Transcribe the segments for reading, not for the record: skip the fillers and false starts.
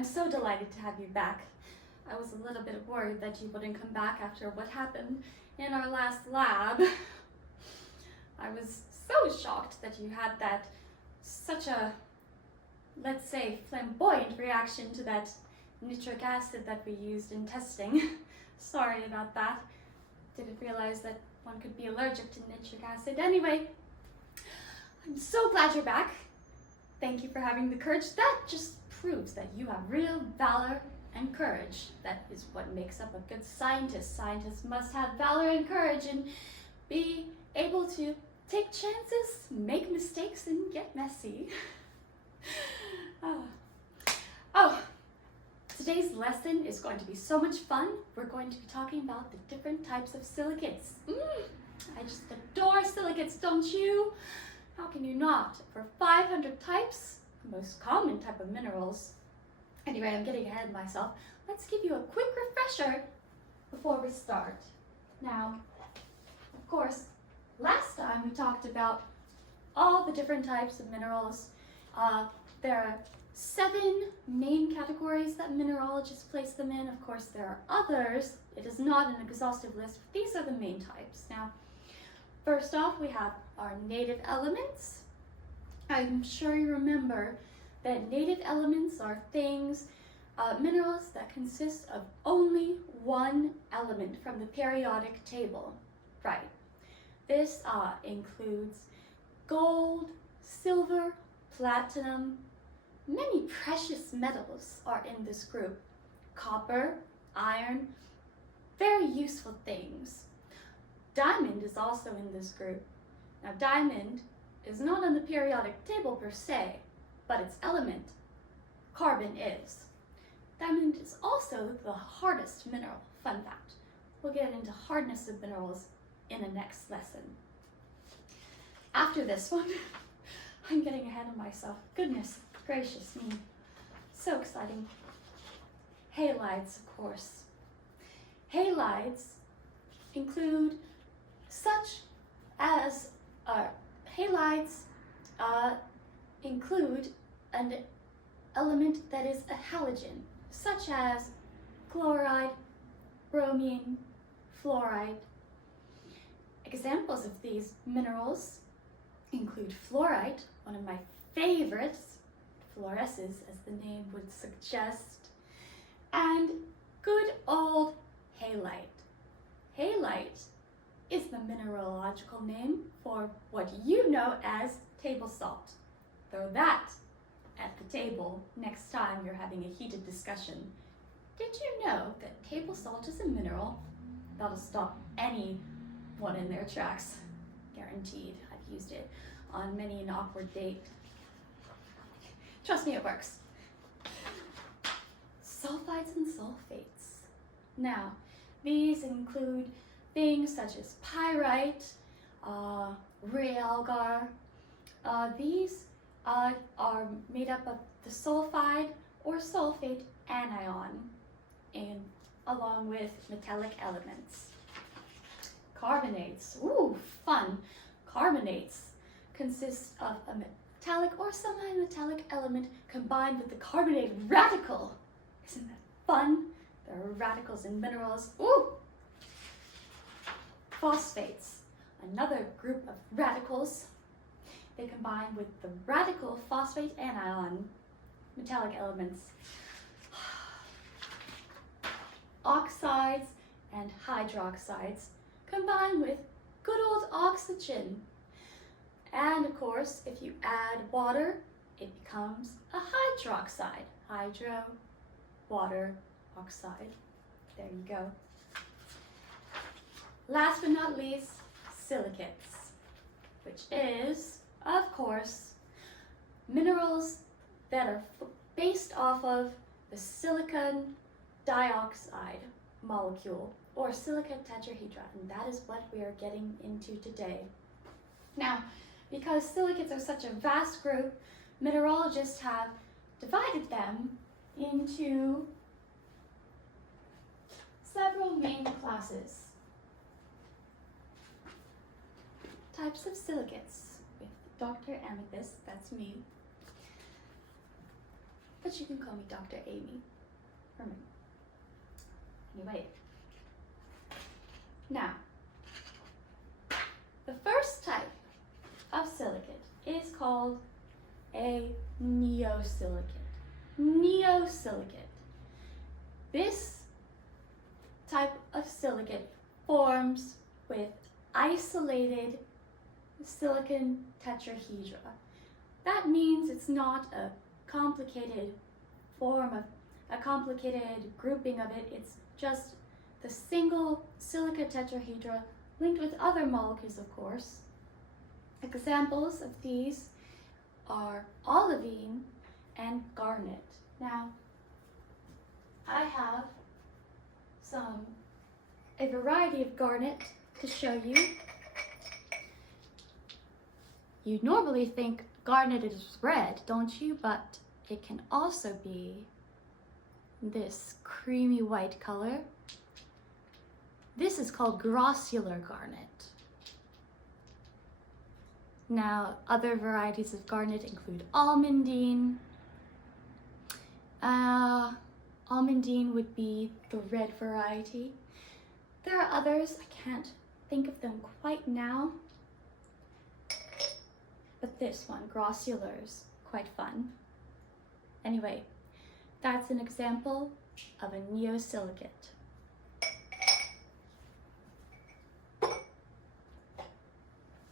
I'm so delighted to have you back. I was a little bit worried that you wouldn't come back after what happened in our last lab. I was so shocked that you had such a, let's say, flamboyant reaction to that nitric acid that we used in testing. Sorry about that. Didn't realize that one could be allergic to nitric acid. Anyway, I'm so glad you're back. Thank you for having the courage. That just proves that you have real valor and courage. That is what makes up a good scientist. Scientists must have valor and courage and be able to take chances, make mistakes, and get messy. Today's lesson is going to be so much fun. We're going to be talking about the different types of silicates. I just adore silicates, don't you? How can you not? For 500 types, the most common type of minerals. Anyway, I'm getting ahead of myself. Let's give you a quick refresher before we start. Now, of course, last time we talked about all the different types of minerals. There are 7 main categories that mineralogists place them in. Of course, there are others. It is not an exhaustive list, but these are the main types. Now, first off, we have our native elements. I'm sure you remember that native elements are things, minerals that consist of only one element from the periodic table. Right. This includes gold, silver, platinum. Many precious metals are in this group. Copper, iron, very useful things. Diamond is also in this group. Now, diamond is not on the periodic table per se, but its element, carbon, is. Diamond is also the hardest mineral. Fun fact. We'll get into hardness of minerals in the next lesson. After this one, I'm getting ahead of myself. Goodness gracious me. So exciting. Halides, of course. Halides include such as halides include an element that is a halogen, such as chloride, bromine, fluoride. Examples of these minerals include fluorite, one of my favorites, fluoresces as the name would suggest, and good old halite. Halite is the mineralogical name for what you know as table salt. Throw that at the table next time you're having a heated discussion. Did you know that table salt is a mineral? That'll stop anyone in their tracks. Guaranteed. I've used it on many an awkward date. Trust me, it works. Sulfides and sulfates. Now, these include things such as pyrite, realgar. These are made up of the sulfide or sulfate anion, and along with metallic elements. Carbonates. Ooh, fun. Carbonates consist of a metallic or semi-metallic element combined with the carbonate radical. Isn't that fun? There are radicals in minerals. Ooh! Phosphates, another group of radicals. They combine with the radical phosphate anion, metallic elements. Oxides and hydroxides combine with good old oxygen. And of course, if you add water, it becomes a hydroxide. Hydro, water, oxide. There you go. Last but not least, silicates, which is, of course, minerals that are based off of the silicon dioxide molecule, or silicon tetrahedride, and that is what we are getting into today. Now, because silicates are such a vast group, mineralogists have divided them into several main classes. Types of silicates with Dr. Amethyst, that's me. but you can call me Dr. Amy. Anyway, now, the first type of silicate is called a neosilicate. Neosilicate. This type of silicate forms with isolated silicon tetrahedra. That means it's not a complicated grouping of it. It's just the single silica tetrahedra linked with other molecules, of course. Examples of these are olivine and garnet. Now, I have a variety of garnet to show you. You normally think garnet is red, don't you? But it can also be this creamy white color. This is called grossular garnet. Now, other varieties of garnet include almandine. Almandine would be the red variety. There are others, I can't think of them quite now. But this one, grossular, is quite fun. Anyway, that's an example of a neosilicate.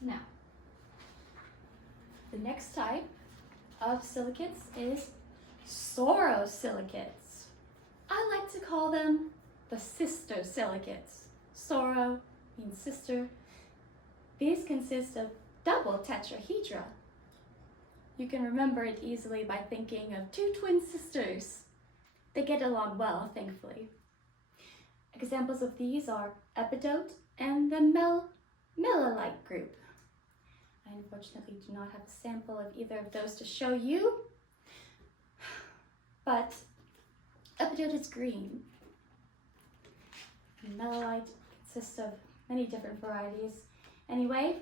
Now, the next type of silicates is sorosilicates. I like to call them the sister silicates. Soro means sister. These consist of double tetrahedra. You can remember it easily by thinking of two twin sisters. They get along well, thankfully. Examples of these are epidote and the melilite group. I unfortunately do not have a sample of either of those to show you, but epidote is green. And melilite consists of many different varieties. Anyway,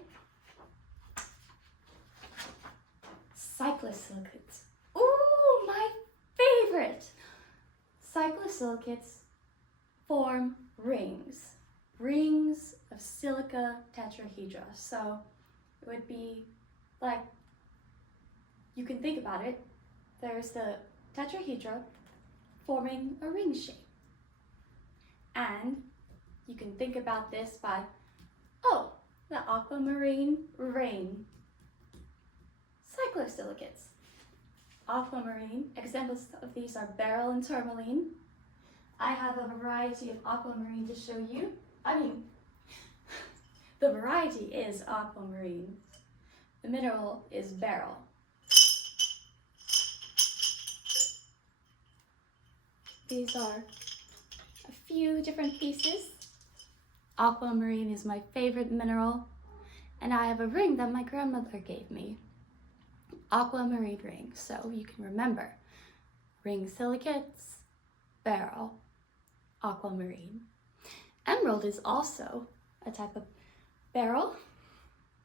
cyclosilicates. Ooh, my favorite! Cyclosilicates form rings of silica tetrahedra. So it would be like, you can think about it, there's the tetrahedra forming a ring shape. And you can think about this by, oh, the aquamarine rain. Cyclosilicates. Aquamarine, examples of these are beryl and tourmaline. I have a variety of aquamarine to show you. The variety is aquamarine. The mineral is beryl. These are a few different pieces. Aquamarine is my favorite mineral, and I have a ring that my grandmother gave me. Aquamarine ring, so you can remember. Ring silicates, beryl, aquamarine. Emerald is also a type of beryl.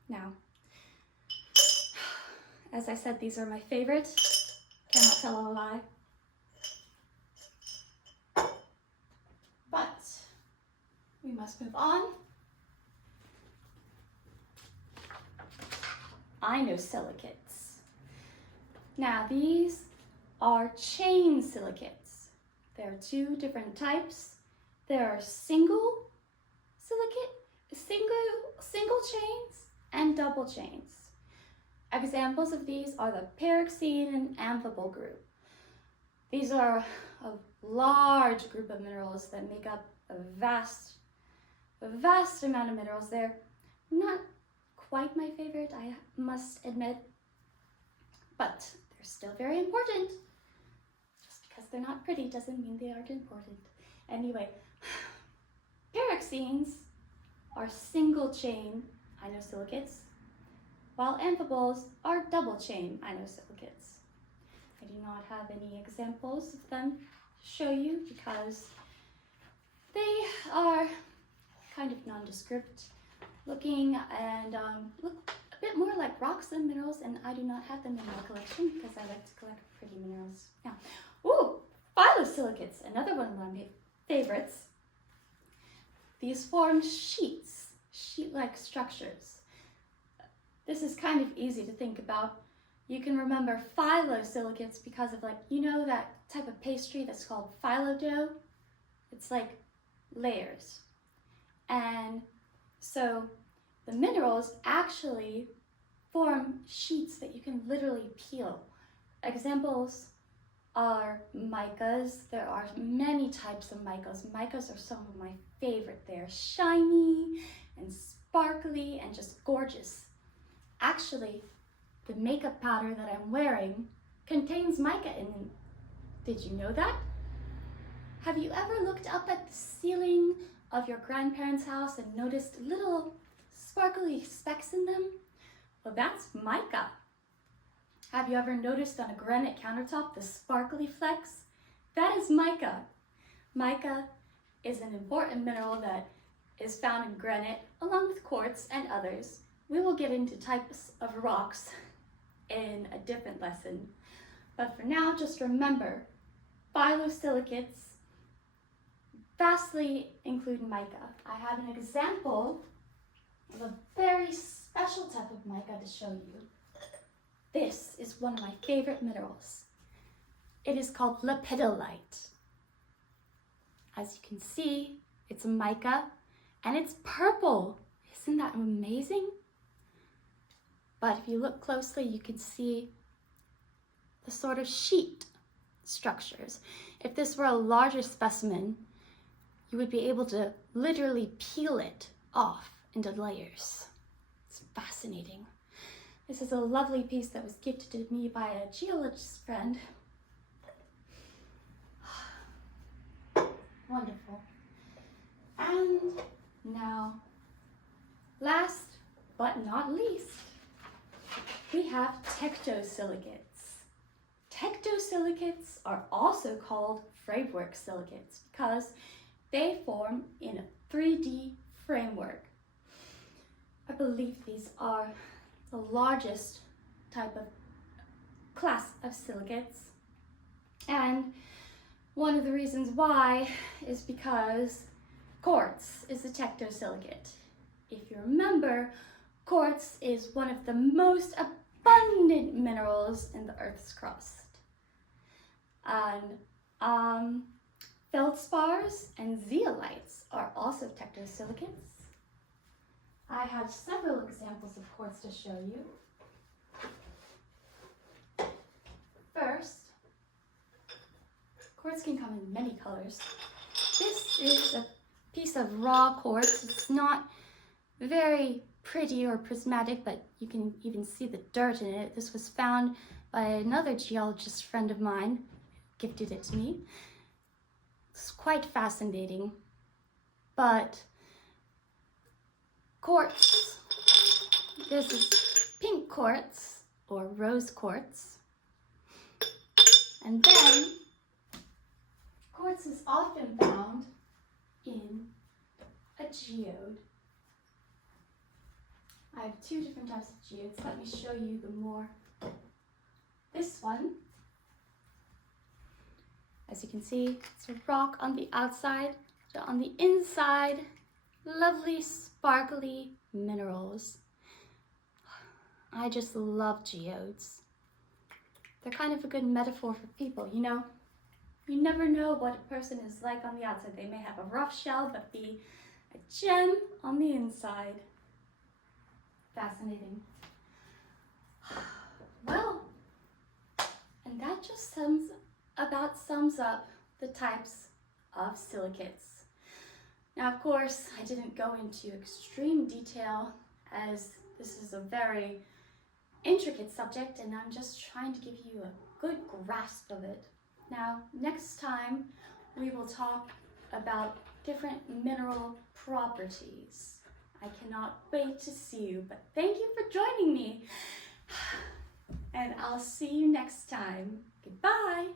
Now, as I said, these are my favorite. Cannot tell a lie. But we must move on. Inosilicates. Now, these are chain silicates. There are two different types. There are single chains and double chains. Examples of these are the pyroxene and amphibole group. These are a large group of minerals that make up a vast amount of minerals. They're not quite my favorite, I must admit, but they're still very important. Just because they're not pretty doesn't mean they aren't important. Anyway, pyroxenes are single chain inosilicates, while amphiboles are double chain inosilicates. I do not have any examples of them to show you because they are kind of nondescript looking and look bit more like rocks than minerals, and I do not have them in my collection because I like to collect pretty minerals. Now, phyllosilicates, another one of my favorites. These form sheets, sheet-like structures. This is kind of easy to think about. You can remember phyllosilicates because of, like, you know that type of pastry that's called phyllo dough? It's like layers. And so the minerals actually form sheets that you can literally peel. Examples are micas. There are many types of micas. Micas are some of my favorite. They're shiny and sparkly and just gorgeous. Actually, the makeup powder that I'm wearing contains mica in it. Did you know that? Have you ever looked up at the ceiling of your grandparents' house and noticed little sparkly specks in them? Well, that's mica. Have you ever noticed on a granite countertop the sparkly flecks? That is mica. Mica is an important mineral that is found in granite along with quartz and others. We will get into types of rocks in a different lesson. But for now, just remember, phyllosilicates vastly include mica. I have an example of a very special type of mica to show you. This is one of my favorite minerals. It is called lepidolite. As you can see, it's a mica and it's purple. Isn't that amazing? But if you look closely, you can see the sort of sheet structures. If this were a larger specimen, you would be able to literally peel it off into layers. It's fascinating. This is a lovely piece that was gifted to me by a geologist friend. Wonderful. And now, last but not least, we have tectosilicates. Tectosilicates are also called framework silicates because they form in a 3D framework. I believe these are the largest type of class of silicates. And one of the reasons why is because quartz is a tectosilicate. If you remember, quartz is one of the most abundant minerals in the Earth's crust. And feldspars and zeolites are also tectosilicates. I have several examples of quartz to show you. First, quartz can come in many colors. This is a piece of raw quartz. It's not very pretty or prismatic, but you can even see the dirt in it. This was found by another geologist friend of mine, gifted it to me. It's quite fascinating, but quartz, there's this pink quartz or rose quartz, and then quartz is often found in a geode. I have two different types of geodes. Let me show you the more. This one, as you can see, it's a rock on the outside, so on the inside, lovely sparkly minerals. I just love geodes. They're kind of a good metaphor for people, you know? You never know what a person is like on the outside. They may have a rough shell, but be a gem on the inside. Fascinating. Well, and that just sums up the types of silicates. Now, of course, I didn't go into extreme detail as this is a very intricate subject and I'm just trying to give you a good grasp of it. Now, next time we will talk about different mineral properties. I cannot wait to see you, but thank you for joining me. And I'll see you next time. Goodbye.